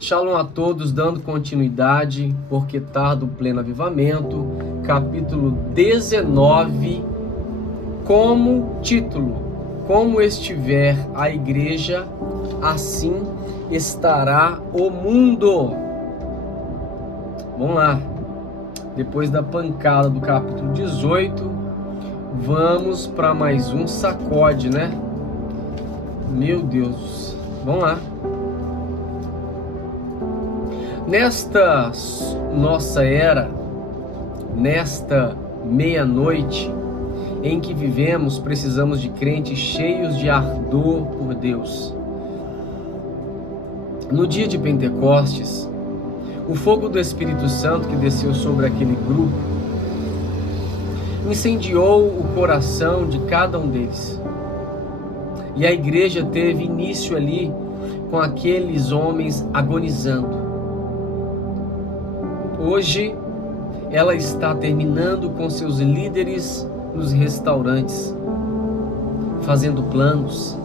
Shalom a todos, dando continuidade, porque tarda o pleno avivamento, capítulo 19, como título: Como estiver a igreja, assim estará o mundo. Vamos lá, depois da pancada do capítulo 18, vamos para mais um sacode, né? Meu Deus, vamos lá. Nesta nossa era, nesta meia-noite em que vivemos, precisamos de crentes cheios de ardor por Deus. No dia de Pentecostes, o fogo do Espírito Santo que desceu sobre aquele grupo incendiou o coração de cada um deles. E a igreja teve início ali com aqueles homens agonizando. Hoje, ela está terminando com seus líderes nos restaurantes, fazendo planos.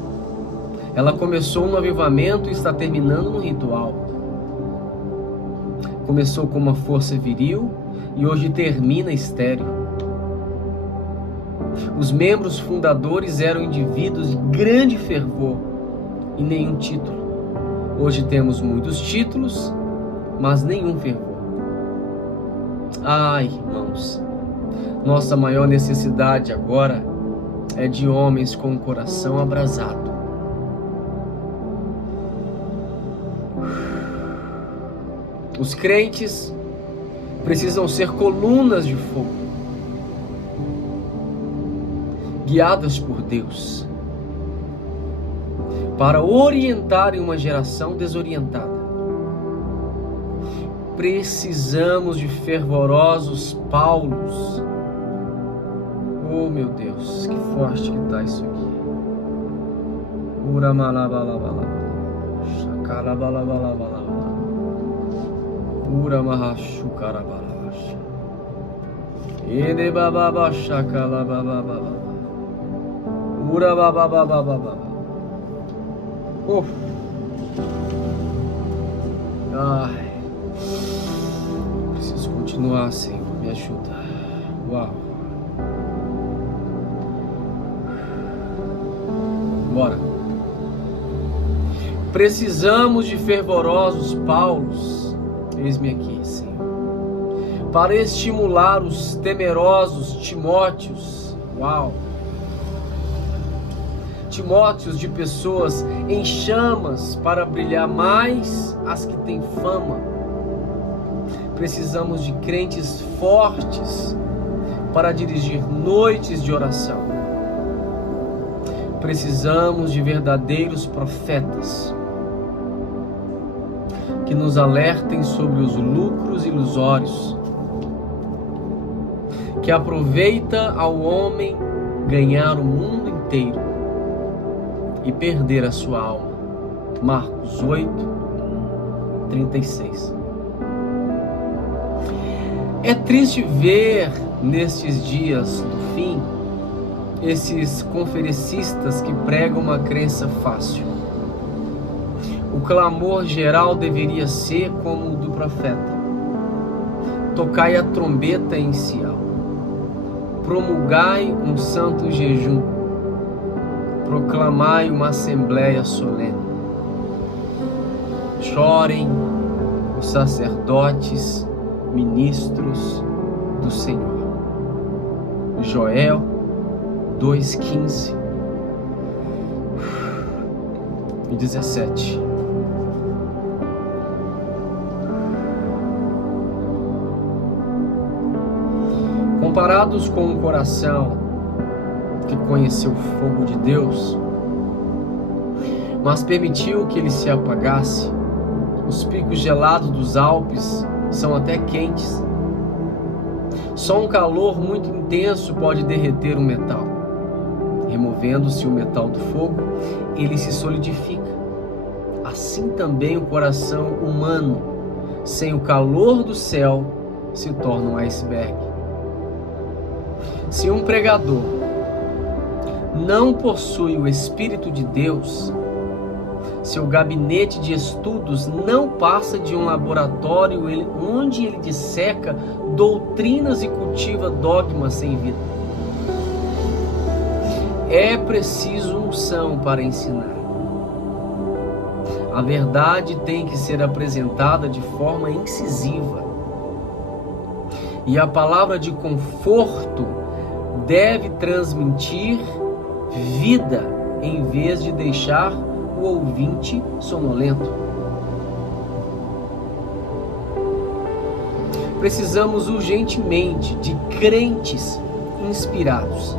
Ela começou no avivamento e está terminando no ritual. Começou com uma força viril e hoje termina estéril. Os membros fundadores eram indivíduos de grande fervor e nenhum título. Hoje temos muitos títulos, mas nenhum fervor. Ai, irmãos, nossa maior necessidade agora é de homens com o coração abrasado. Os crentes precisam ser colunas de fogo, guiadas por Deus, para orientarem uma geração desorientada. Precisamos de fervorosos Paulos. Oh, meu Deus, que forte que está isso aqui. Uramalabalabala, shakalabalabalabala, uramahashukarabalabasha, edebababa shakalabababa, urabababababa. Ai, preciso continuar, Senhor, me ajuda. Uau. Bora. Precisamos de fervorosos Paulos, eis-me aqui, Senhor, para estimular os temerosos Timóteos. Uau. Timóteos de pessoas em chamas para brilhar mais as que têm fama. Precisamos de crentes fortes para dirigir noites de oração. Precisamos de verdadeiros profetas que nos alertem sobre os lucros ilusórios, que aproveita ao homem ganhar o mundo inteiro e perder a sua alma. Marcos 8, 36. É triste ver nestes dias do fim esses conferencistas que pregam uma crença fácil. O clamor geral deveria ser como o do profeta: tocai a trombeta em Sião, promulgai um santo jejum, proclamai uma assembleia solene. Chorem os sacerdotes, ministros do Senhor. Joel 2:15 e 17. Comparados com um coração que conheceu o fogo de Deus, mas permitiu que ele se apagasse, os picos gelados dos Alpes são até quentes. Só um calor muito intenso pode derreter o metal. Removendo-se o metal do fogo, ele se solidifica. Assim também o coração humano, sem o calor do céu, se torna um iceberg. Se um pregador não possui o Espírito de Deus, Seu gabinete de estudos não passa de um laboratório onde ele disseca doutrinas e cultiva dogmas sem vida. É preciso unção para ensinar. A verdade tem que ser apresentada de forma incisiva. E a palavra de conforto deve transmitir vida em vez de deixar o ouvinte sonolento. Precisamos urgentemente de crentes inspirados.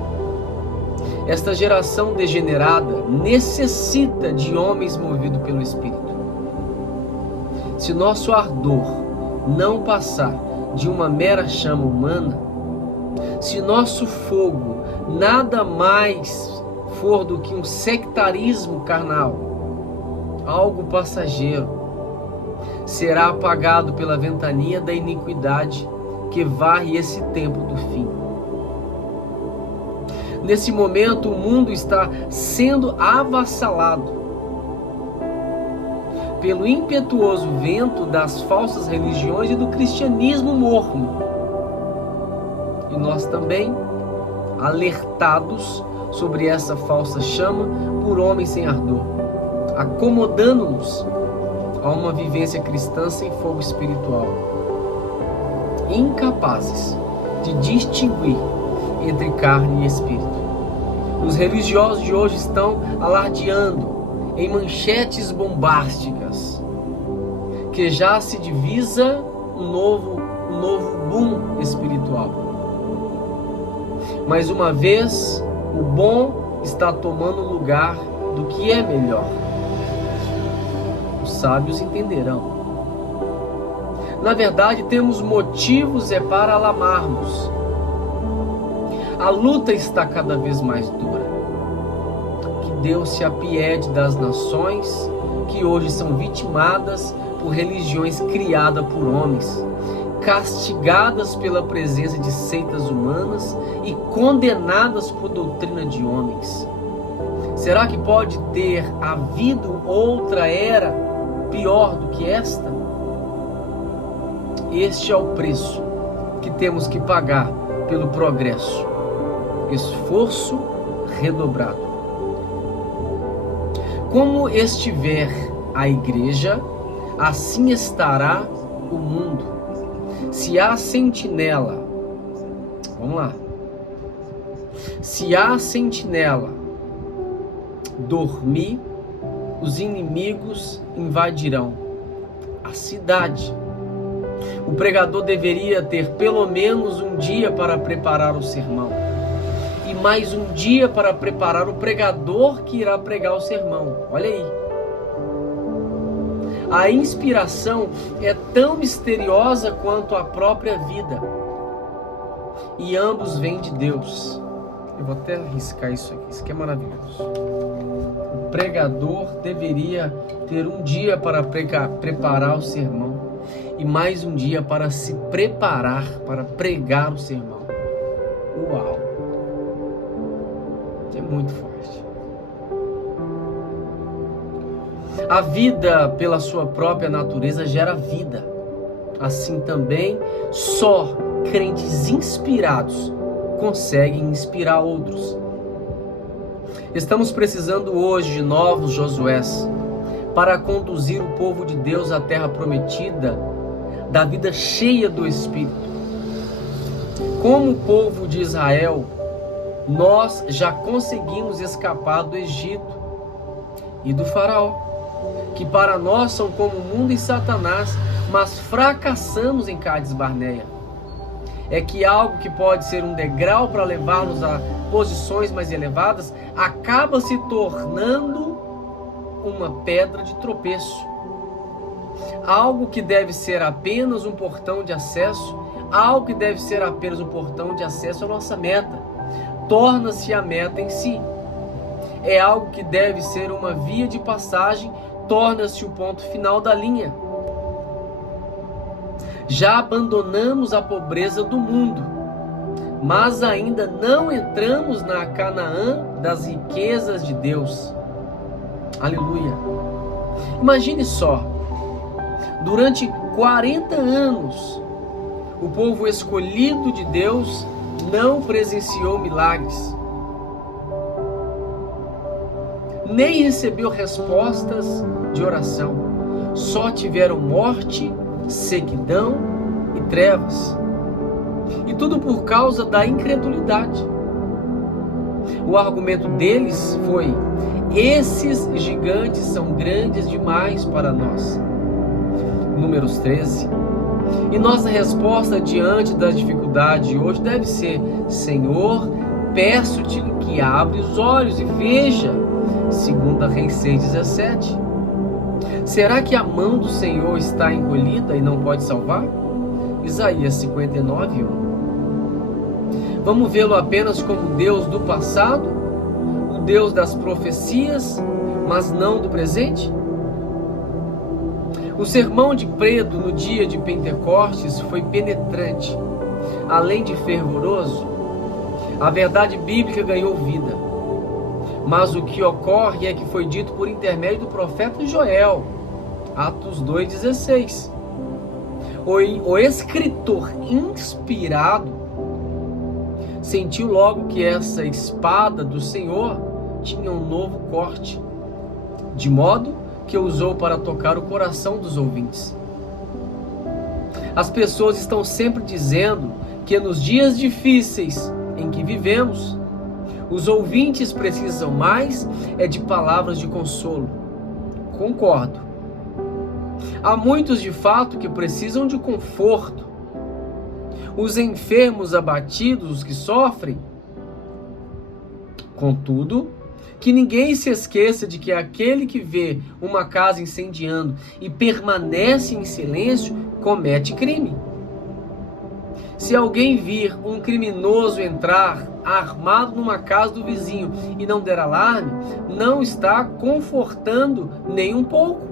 Esta geração degenerada necessita de homens movidos pelo Espírito. Se nosso ardor não passar de uma mera chama humana, se nosso fogo nada mais for do que um sectarismo carnal, algo passageiro, será apagado pela ventania da iniquidade que varre esse tempo do fim. Nesse momento, o mundo está sendo avassalado pelo impetuoso vento das falsas religiões e do cristianismo morno. E nós também, alertados sobre essa falsa chama por homens sem ardor, acomodando-nos a uma vivência cristã sem fogo espiritual, incapazes de distinguir entre carne e espírito. Os religiosos de hoje estão alardeando em manchetes bombásticas que já se divisa um novo boom espiritual. Mais uma vez, o bom está tomando lugar do que é melhor. Os sábios entenderão. Na verdade, temos motivos para alamarmos. A luta está cada vez mais dura. Que Deus se apiede das nações que hoje são vitimadas por religiões criadas por homens, castigadas pela presença de seitas humanas e condenadas por doutrina de homens. Será que pode ter havido outra era pior do que esta? Este é o preço que temos que pagar pelo progresso. Esforço redobrado. Como estiver a igreja, assim estará o mundo. Se há sentinela, vamos lá. Se há sentinela dormir, os inimigos invadirão a cidade. O pregador deveria ter pelo menos um dia para preparar o sermão. E mais um dia para preparar o pregador que irá pregar o sermão. Olha aí. A inspiração é tão misteriosa quanto a própria vida. E ambos vêm de Deus. Eu vou até arriscar isso aqui. Isso aqui é maravilhoso. O pregador deveria ter um dia para preparar o sermão. E mais um dia para se preparar para pregar o sermão. Uau! É muito forte. A vida, pela sua própria natureza, gera vida. Assim também, só crentes inspirados conseguem inspirar outros. Estamos precisando hoje de novos Josués para conduzir o povo de Deus à terra prometida, da vida cheia do Espírito. Como o povo de Israel, nós já conseguimos escapar do Egito e do faraó, que para nós são como o mundo e Satanás, mas fracassamos em Cádiz Barneia. É que algo que pode ser um degrau para levar-nos a posições mais elevadas, acaba se tornando uma pedra de tropeço. Algo que deve ser apenas um portão de acesso, algo que deve ser apenas um portão de acesso à nossa meta, torna-se a meta em si. É algo que deve ser uma via de passagem, torna-se o ponto final da linha. Já abandonamos a pobreza do mundo, mas ainda não entramos na Canaã das riquezas de Deus. Aleluia! Imagine só, durante 40 anos, o povo escolhido de Deus não presenciou milagres, nem recebeu respostas de oração, só tiveram morte, sequidão e trevas, e tudo por causa da incredulidade. O argumento deles foi: esses gigantes são grandes demais para nós. Números 13. E nossa resposta diante da dificuldade de hoje deve ser: Senhor, peço-te que abra os olhos e veja. 2 Reis 6,17. Será que a mão do Senhor está encolhida e não pode salvar? Isaías 59:1. Vamos vê-lo apenas como Deus do passado, o Deus das profecias, mas não do presente? O sermão de Pedro no dia de Pentecostes foi penetrante. Além de fervoroso, a verdade bíblica ganhou vida. Mas o que ocorre é que foi dito por intermédio do profeta Joel, Atos 2,16. O escritor inspirado sentiu logo que essa espada do Senhor tinha um novo corte, de modo que usou para tocar o coração dos ouvintes. As pessoas estão sempre dizendo que nos dias difíceis em que vivemos, os ouvintes precisam mais de palavras de consolo. Concordo. Há muitos de fato que precisam de conforto. Os enfermos, abatidos, os que sofrem. Contudo, que ninguém se esqueça de que aquele que vê uma casa incendiando e permanece em silêncio, comete crime. Se alguém vir um criminoso entrar armado numa casa do vizinho e não der alarme, não está confortando nem um pouco.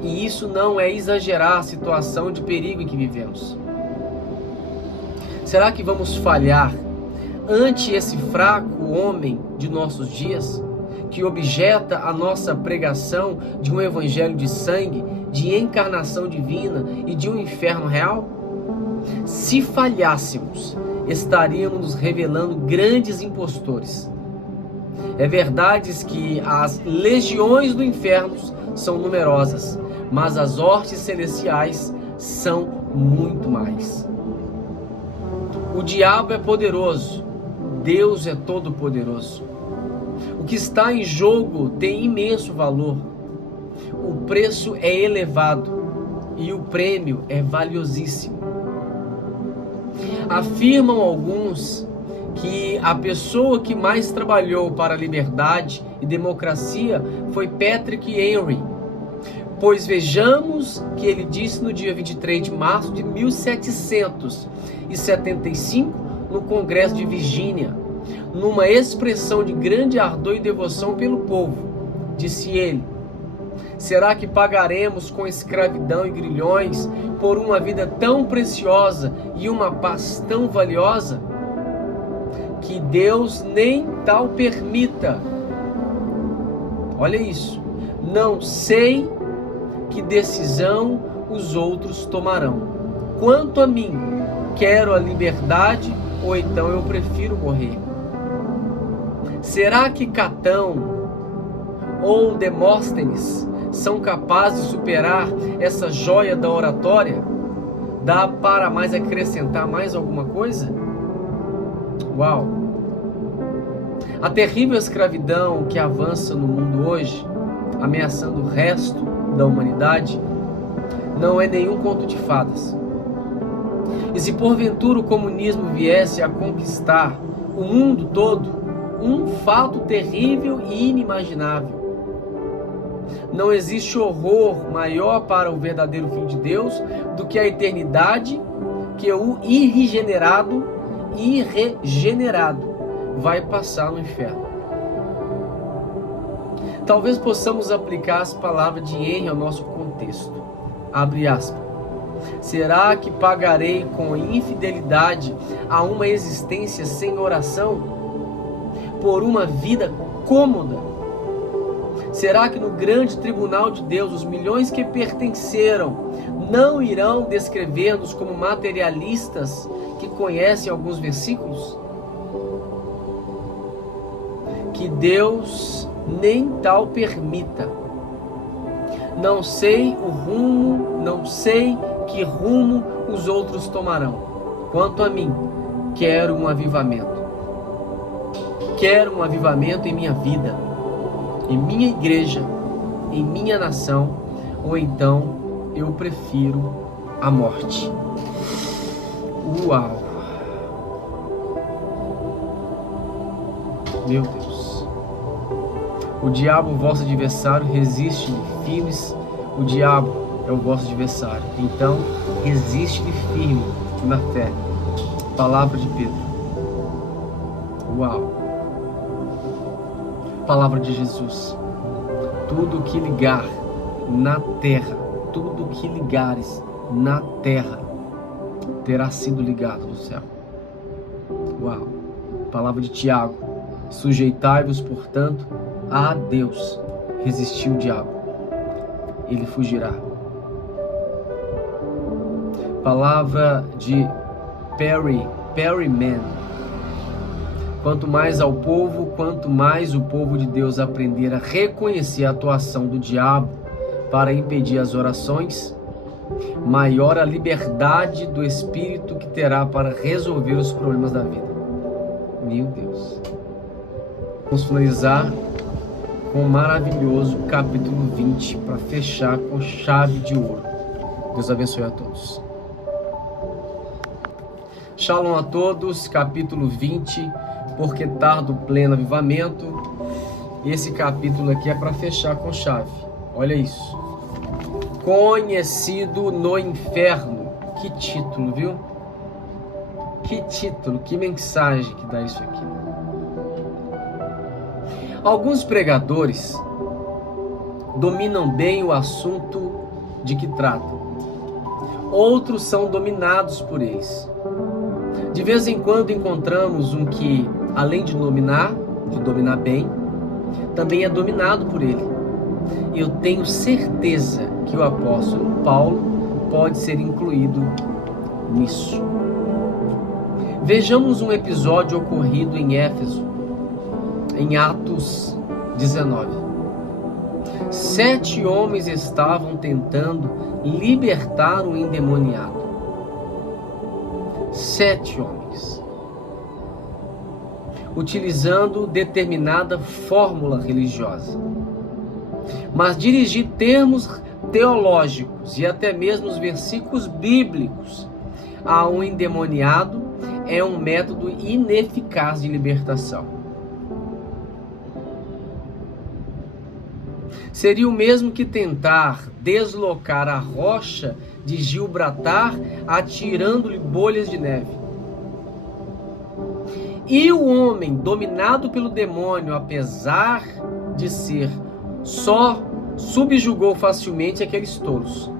E isso não é exagerar a situação de perigo em que vivemos. Será que vamos falhar ante esse fraco homem de nossos dias, que objeta a nossa pregação de um evangelho de sangue, de encarnação divina e de um inferno real? Se falhássemos, estaríamos nos revelando grandes impostores. É verdade que as legiões do inferno são numerosas, mas as hostes celestiais são muito mais. O diabo é poderoso, Deus é todo-poderoso. O que está em jogo tem imenso valor. O preço é elevado e o prêmio é valiosíssimo. Afirmam alguns que a pessoa que mais trabalhou para a liberdade e democracia foi Patrick Henry, pois vejamos que ele disse no dia 23 de março de 1775, no Congresso de Virgínia, numa expressão de grande ardor e devoção pelo povo. Disse ele: será que pagaremos com escravidão e grilhões por uma vida tão preciosa e uma paz tão valiosa? Que Deus nem tal permita. Olha isso. Não sei que decisão os outros tomarão. Quanto a mim, quero a liberdade ou então eu prefiro morrer. Será que Catão ou Demóstenes são capazes de superar essa joia da oratória? Dá para mais acrescentar mais alguma coisa? Uau! A terrível escravidão que avança no mundo hoje, ameaçando o resto da humanidade, não é nenhum conto de fadas. E se porventura o comunismo viesse a conquistar o mundo todo, um fato terrível e inimaginável. Não existe horror maior para o verdadeiro Filho de Deus do que a eternidade que o irregenerado vai passar no inferno. Talvez possamos aplicar as palavras de Henry ao nosso contexto. Abre aspas. Será que pagarei com infidelidade a uma existência sem oração por uma vida cômoda? Será que no grande tribunal de Deus, os milhões que pertenceram não irão descrever-nos como materialistas que conhecem alguns versículos? Que Deus nem tal permita. Não sei o rumo, não sei que rumo os outros tomarão. Quanto a mim, quero um avivamento. Quero um avivamento em minha vida, em minha igreja, em minha nação, ou então eu prefiro a morte. Uau! Meu Deus! O diabo, vosso adversário, resiste-lhe firmes. O diabo é o vosso adversário. Então, resiste-lhe firme na fé. Palavra de Pedro. Uau! Palavra de Jesus. Tudo que ligar na terra, tudo que ligares na terra, terá sido ligado no céu. Uau! Palavra de Tiago. Sujeitai-vos, portanto, a Deus. Resistiu o diabo, ele fugirá. Palavra de Perryman. Quanto mais ao povo, quanto mais o povo de Deus aprender a reconhecer a atuação do diabo para impedir as orações, maior a liberdade do Espírito que terá para resolver os problemas da vida. Meu Deus. Vamos finalizar com o maravilhoso capítulo 20 para fechar com chave de ouro. Deus abençoe a todos. Shalom a todos, capítulo 20, porque tardo pleno avivamento. Esse capítulo aqui é para fechar com chave. Olha isso. Conhecido no inferno. Que título, viu? Que título, que mensagem que dá isso aqui. Alguns pregadores dominam bem o assunto de que tratam. Outros são dominados por eles. De vez em quando encontramos um que, além de dominar bem, também é dominado por ele. Eu tenho certeza que o apóstolo Paulo pode ser incluído nisso. Vejamos um episódio ocorrido em Éfeso, em Atos 19. 7 homens estavam tentando libertar um endemoniado. 7 homens. Utilizando determinada fórmula religiosa. Mas dirigir termos teológicos e até mesmo os versículos bíblicos a um endemoniado é um método ineficaz de libertação. Seria o mesmo que tentar deslocar a rocha de Gibraltar atirando-lhe bolhas de neve. E o homem dominado pelo demônio, apesar de ser só, subjugou facilmente aqueles touros.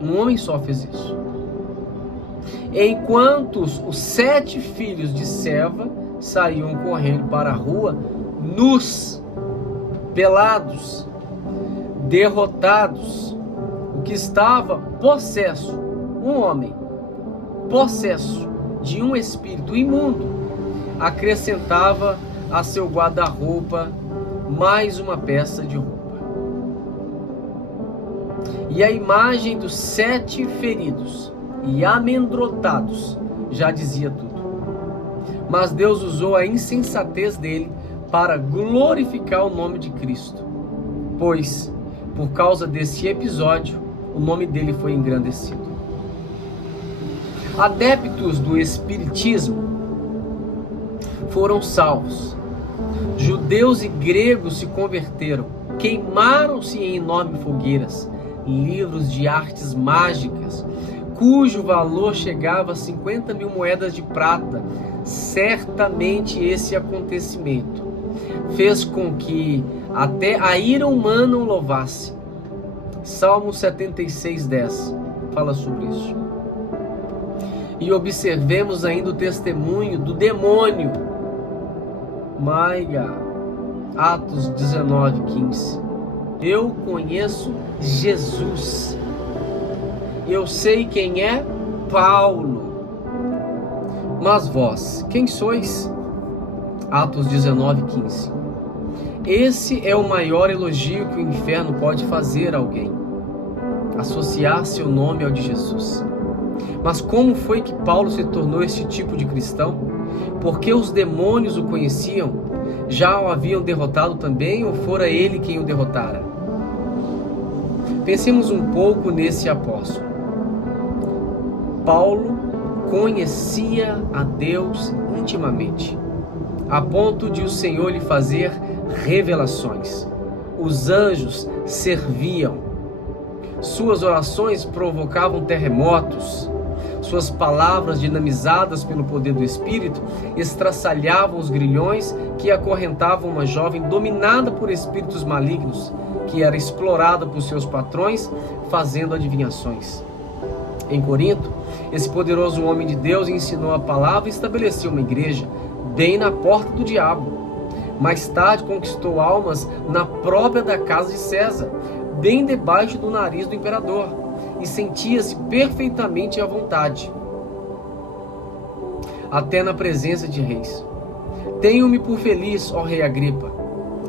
Um homem só fez isso. Enquanto os 7 filhos de Seva saíam correndo para a rua, nus, pelados, derrotados, o que estava possesso, um homem possesso de um espírito imundo, acrescentava a seu guarda-roupa mais uma peça de roupa. E a imagem dos 7 feridos e amedrontados já dizia tudo. Mas Deus usou a insensatez dele para glorificar o nome de Cristo, pois, por causa desse episódio, o nome dele foi engrandecido. Adeptos do espiritismo foram salvos. Judeus e gregos se converteram, queimaram-se em enormes fogueiras. Livros de artes mágicas, cujo valor chegava a 50 mil moedas de prata. Certamente esse acontecimento fez com que até a ira humana o louvasse. Salmo 76:10 fala sobre isso. E observemos ainda o testemunho do demônio. My God. Atos 19:15. Eu conheço Jesus. Eu sei quem é Paulo. Mas vós, quem sois? Atos 19:15. Esse é o maior elogio que o inferno pode fazer a alguém: associar seu nome ao de Jesus. Mas como foi que Paulo se tornou esse tipo de cristão? Porque os demônios o conheciam? Já o haviam derrotado também, ou fora ele quem o derrotara? Pensemos um pouco nesse apóstolo. Paulo conhecia a Deus intimamente, a ponto de o Senhor lhe fazer revelações. Os anjos serviam. Suas orações provocavam terremotos. Suas palavras, dinamizadas pelo poder do Espírito, estraçalhavam os grilhões que acorrentavam uma jovem dominada por espíritos malignos, que era explorada por seus patrões, fazendo adivinhações. Em Corinto, esse poderoso homem de Deus ensinou a palavra e estabeleceu uma igreja bem na porta do diabo. Mais tarde conquistou almas na própria da casa de César, bem debaixo do nariz do imperador, e sentia-se perfeitamente à vontade, até na presença de reis. Tenho-me por feliz, ó rei Agripa.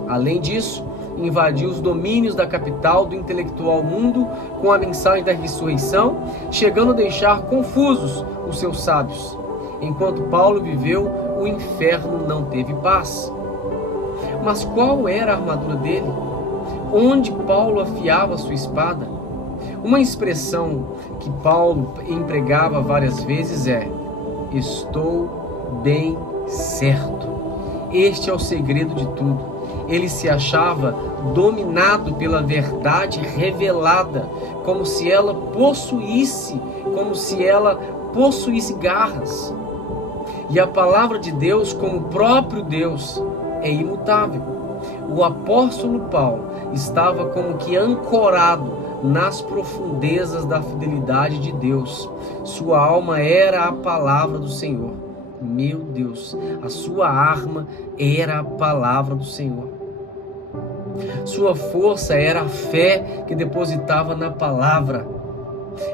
Além disso, invadiu os domínios da capital do intelectual mundo com a mensagem da ressurreição, chegando a deixar confusos os seus sábios. Enquanto Paulo viveu, o inferno não teve paz. Mas qual era a armadura dele? Onde Paulo afiava sua espada? Uma expressão que Paulo empregava várias vezes é: estou bem certo. Este é o segredo de tudo. Ele se achava dominado pela verdade revelada, como se ela possuísse garras. E a palavra de Deus, como o próprio Deus, é imutável. O apóstolo Paulo estava como que ancorado nas profundezas da fidelidade de Deus. Sua alma era a palavra do Senhor. Meu Deus, a sua arma era a palavra do Senhor. Sua força era a fé que depositava na palavra.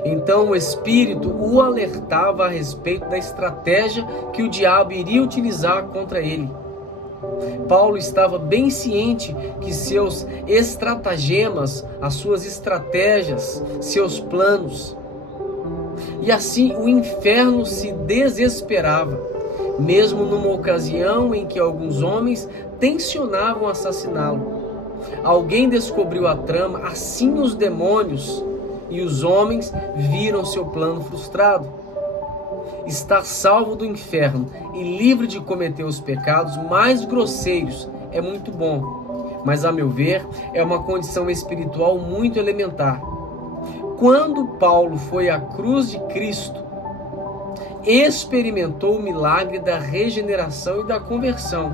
Então o Espírito o alertava a respeito da estratégia que o diabo iria utilizar contra ele. Paulo estava bem ciente que seus estratagemas, as suas estratégias, seus planos. E assim o inferno se desesperava, mesmo numa ocasião em que alguns homens tensionavam assassiná-lo. Alguém descobriu a trama, assim os demônios e os homens viram seu plano frustrado. Estar salvo do inferno e livre de cometer os pecados mais grosseiros é muito bom, mas a meu ver é uma condição espiritual muito elementar. Quando Paulo foi à cruz de Cristo, experimentou o milagre da regeneração e da conversão,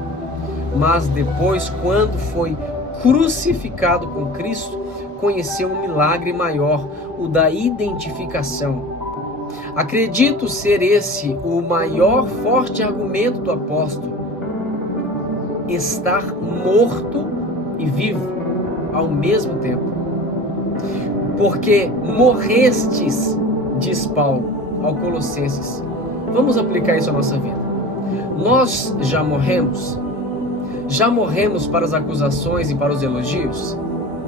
mas depois, quando foi crucificado com Cristo, conheceu um milagre maior, o da identificação. Acredito ser esse o maior forte argumento do apóstolo: estar morto e vivo ao mesmo tempo. Porque morrestes, diz Paulo ao Colossenses. Vamos aplicar isso à nossa vida. Nós já morremos? Já morremos para as acusações e para os elogios?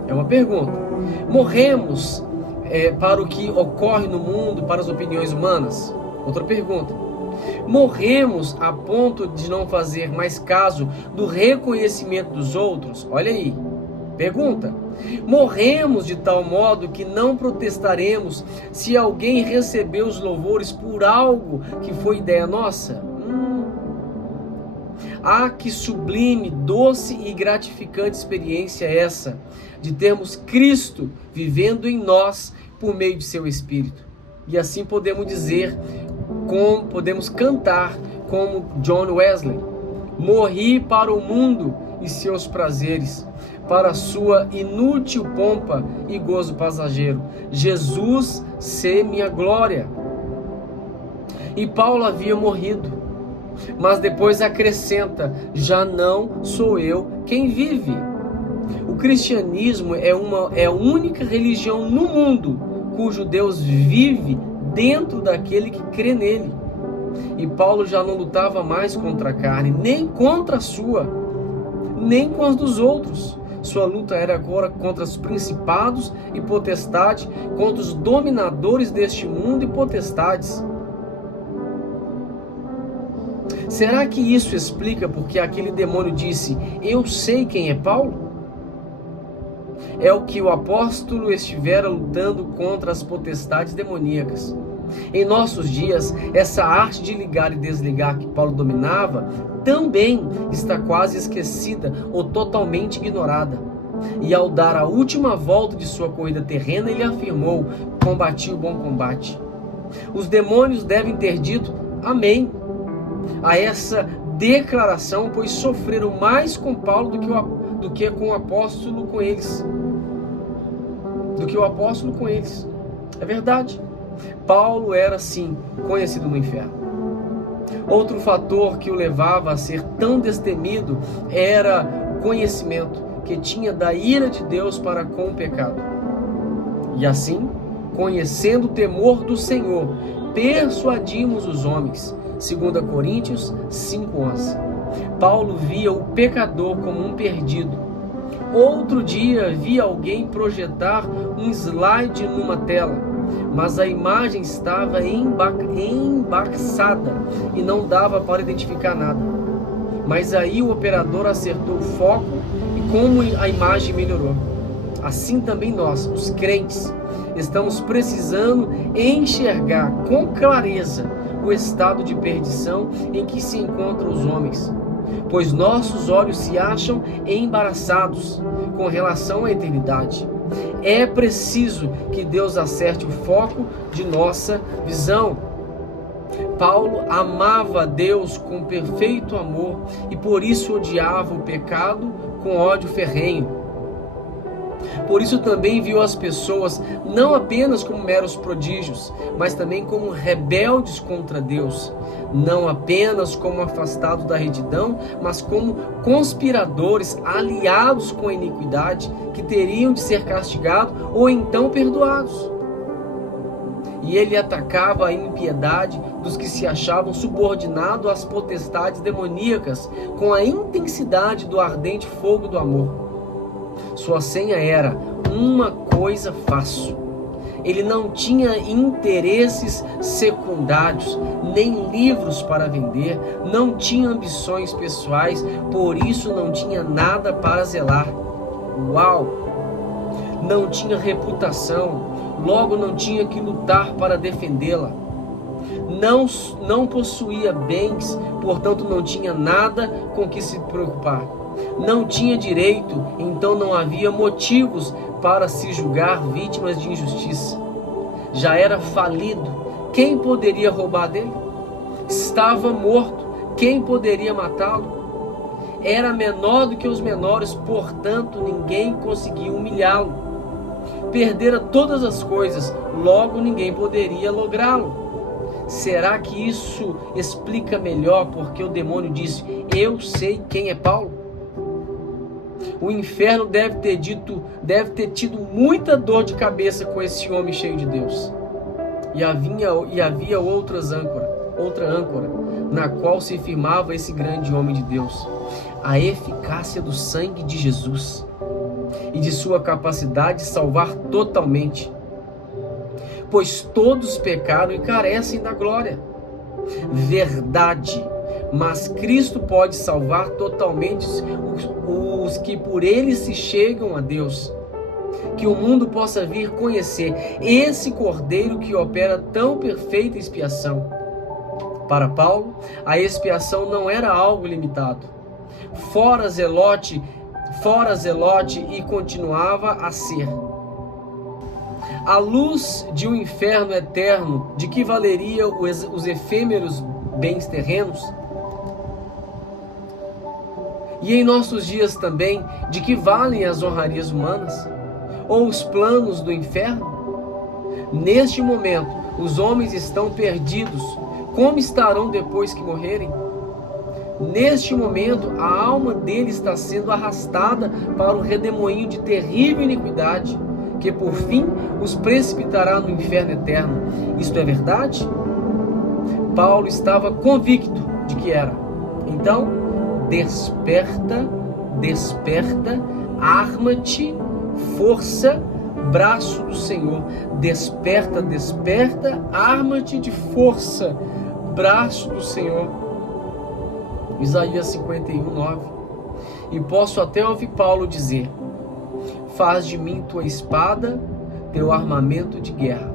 É uma pergunta. Morremos para o que ocorre no mundo, para as opiniões humanas? Outra pergunta. Morremos a ponto de não fazer mais caso do reconhecimento dos outros? Olha aí. Pergunta. Morremos de tal modo que não protestaremos se alguém recebeu os louvores por algo que foi ideia nossa? Ah, que sublime, doce e gratificante experiência essa, de termos Cristo vivendo em nós por meio de seu Espírito. E assim podemos dizer, podemos cantar como John Wesley: morri para o mundo e seus prazeres, para sua inútil pompa e gozo passageiro. Jesus, sê minha glória. E Paulo havia morrido, mas depois acrescenta: já não sou eu quem vive. O cristianismo é a única religião no mundo cujo Deus vive dentro daquele que crê nele. E Paulo já não lutava mais contra a carne, nem contra a sua, nem com as dos outros. Sua luta era agora contra os principados e potestades, contra os dominadores deste mundo e potestades. Será que isso explica porque aquele demônio disse: eu sei quem é Paulo? É o que o apóstolo estivera lutando contra as potestades demoníacas. Em nossos dias, essa arte de ligar e desligar que Paulo dominava também está quase esquecida ou totalmente ignorada. E ao dar a última volta de sua corrida terrena, ele afirmou: combati o bom combate. Os demônios devem ter dito amém a essa declaração, pois sofreram mais com Paulo do que com o apóstolo com eles. É verdade. Paulo era, sim, conhecido no inferno. Outro fator que o levava a ser tão destemido era o conhecimento que tinha da ira de Deus para com o pecado. E assim, conhecendo o temor do Senhor, persuadimos os homens. 2 Coríntios 5:11. Paulo via o pecador como um perdido. Outro dia vi alguém projetar um slide numa tela, mas a imagem estava embaçada e não dava para identificar nada. Mas aí o operador acertou o foco e como a imagem melhorou. Assim também nós, os crentes, estamos precisando enxergar com clareza o estado de perdição em que se encontram os homens, pois nossos olhos se acham embaraçados com relação à eternidade. É preciso que Deus acerte o foco de nossa visão. Paulo amava a Deus com perfeito amor e por isso odiava o pecado com ódio ferrenho. Por isso também viu as pessoas não apenas como meros prodígios, mas também como rebeldes contra Deus. Não apenas como afastados da retidão, mas como conspiradores aliados com a iniquidade, que teriam de ser castigados ou então perdoados. E ele atacava a impiedade dos que se achavam subordinados às potestades demoníacas com a intensidade do ardente fogo do amor. Sua senha era: uma coisa faço. Ele não tinha interesses secundários, nem livros para vender, não tinha ambições pessoais, por isso não tinha nada para zelar. Uau! Não tinha reputação, logo não tinha que lutar para defendê-la. Não possuía bens, portanto não tinha nada com que se preocupar. Não tinha direito, então não havia motivos para se julgar vítimas de injustiça. Já era falido, quem poderia roubar dele? Estava morto, quem poderia matá-lo? Era menor do que os menores, portanto ninguém conseguia humilhá-lo. Perdera todas as coisas, logo ninguém poderia lográ-lo. Será que isso explica melhor porque o demônio disse: eu sei quem é Paulo? O inferno deve ter tido muita dor de cabeça com esse homem cheio de Deus. E havia outra âncora, na qual se firmava esse grande homem de Deus: a eficácia do sangue de Jesus e de sua capacidade de salvar totalmente. Pois todos pecaram e carecem da glória. Verdade. Mas Cristo pode salvar totalmente os que por ele se chegam a Deus. Que o mundo possa vir conhecer esse Cordeiro que opera tão perfeita expiação. Para Paulo, a expiação não era algo limitado. Fora Zelote e continuava a ser. A luz de um inferno eterno, de que valeria os efêmeros bens terrenos? E em nossos dias também, de que valem as honrarias humanas? Ou os planos do inferno? Neste momento, os homens estão perdidos. Como estarão depois que morrerem? Neste momento, a alma dele está sendo arrastada para o redemoinho de terrível iniquidade, que por fim os precipitará no inferno eterno. Isto é verdade? Paulo estava convicto de que era. Então, desperta, desperta, arma-te, força, braço do Senhor. Desperta, desperta, arma-te de força, braço do Senhor. Isaías 51:9. E posso até ouvir Paulo dizer: faz de mim tua espada, teu armamento de guerra.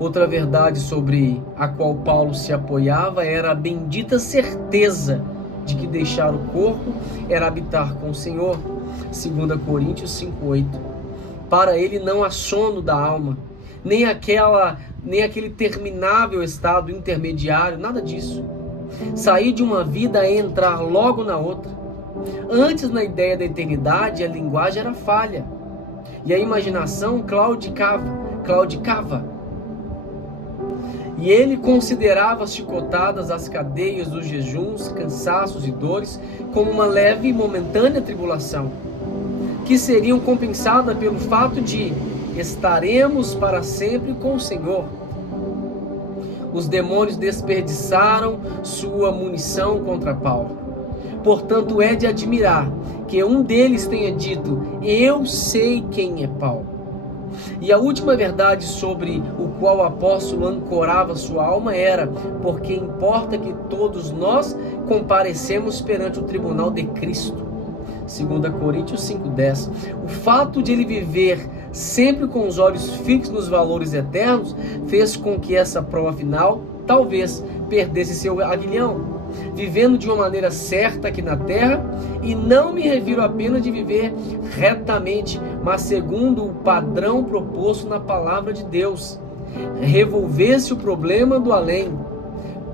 Outra verdade sobre a qual Paulo se apoiava era a bendita certeza de que deixar o corpo era habitar com o Senhor. 2 Coríntios 5:8. Para ele não há sono da alma, nem aquele terminável estado intermediário, nada disso. Sair de uma vida é entrar logo na outra. Antes, na ideia da eternidade, a linguagem era falha e a imaginação claudicava. E ele considerava as chicotadas, as cadeias, os jejuns, cansaços e dores como uma leve e momentânea tribulação, que seriam compensadas pelo fato de estaremos para sempre com o Senhor. Os demônios desperdiçaram sua munição contra Paulo. Portanto, é de admirar que um deles tenha dito: eu sei quem é Paulo. E a última verdade sobre o qual o apóstolo ancorava sua alma era: porque importa que todos nós comparecemos perante o tribunal de Cristo. 2 Coríntios 5:10. O fato de ele viver sempre com os olhos fixos nos valores eternos fez com que essa prova final talvez perdesse seu aguilhão, vivendo de uma maneira certa aqui na terra. E não me refiro apenas de viver retamente, mas segundo o padrão proposto na palavra de Deus. Revolver-se o problema do além.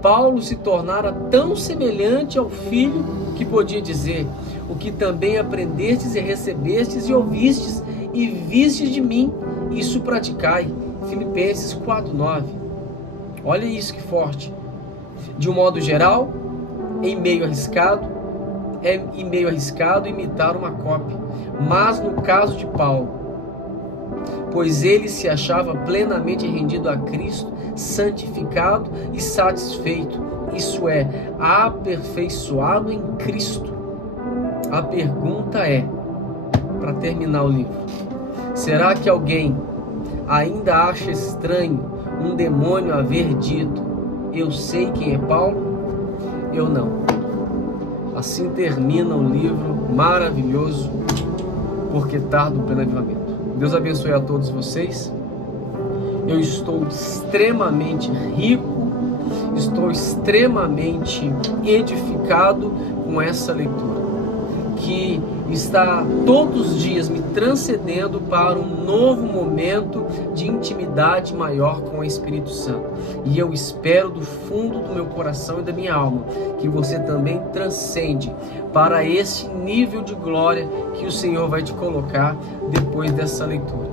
Paulo se tornara tão semelhante ao Filho que podia dizer: o que também aprendestes e recebestes e ouvistes e vistes de mim, isso praticai. Filipenses 4:9. Olha isso que forte. De um modo geral, em meio arriscado imitar uma cópia. Mas no caso de Paulo, pois ele se achava plenamente rendido a Cristo, santificado e satisfeito, isso é, aperfeiçoado em Cristo. A pergunta é, para terminar o livro: será que alguém ainda acha estranho um demônio haver dito: eu sei quem é Paulo? Eu não. Assim termina o livro maravilhoso, Porque Tardo o Pleno Avivamento. Deus abençoe a todos vocês. Eu estou extremamente rico, estou extremamente edificado com essa leitura, que está todos os dias me transcendendo para um novo momento de intimidade maior com o Espírito Santo. E eu espero do fundo do meu coração e da minha alma que você também transcende para esse nível de glória que o Senhor vai te colocar depois dessa leitura.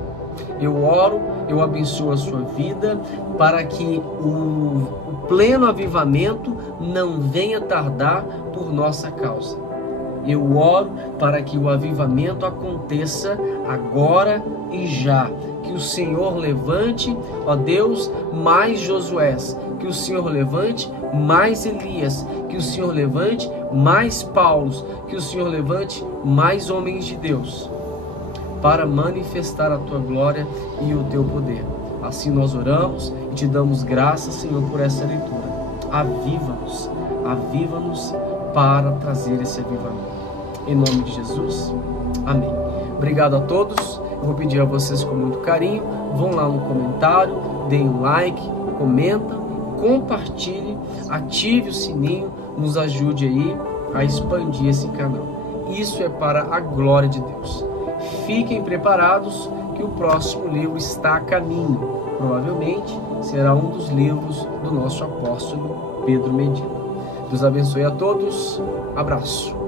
Eu oro, eu abençoo a sua vida para que o pleno avivamento não venha tardar por nossa causa. Eu oro para que o avivamento aconteça agora e já. Que o Senhor levante, ó Deus, mais Josués. Que o Senhor levante mais Elias. Que o Senhor levante mais Paulos. Que o Senhor levante mais homens de Deus, para manifestar a tua glória e o teu poder. Assim nós oramos e te damos graças, Senhor, por essa leitura. Aviva-nos, aviva-nos para trazer esse avivamento. Em nome de Jesus, amém. Obrigado a todos. Eu vou pedir a vocês com muito carinho, vão lá no comentário, deem um like, comentam, compartilhe, ative o sininho, nos ajude aí a expandir esse canal. Isso é para a glória de Deus. Fiquem preparados que o próximo livro está a caminho. Provavelmente será um dos livros do nosso apóstolo Pedro Medina. Deus abençoe a todos. Abraço.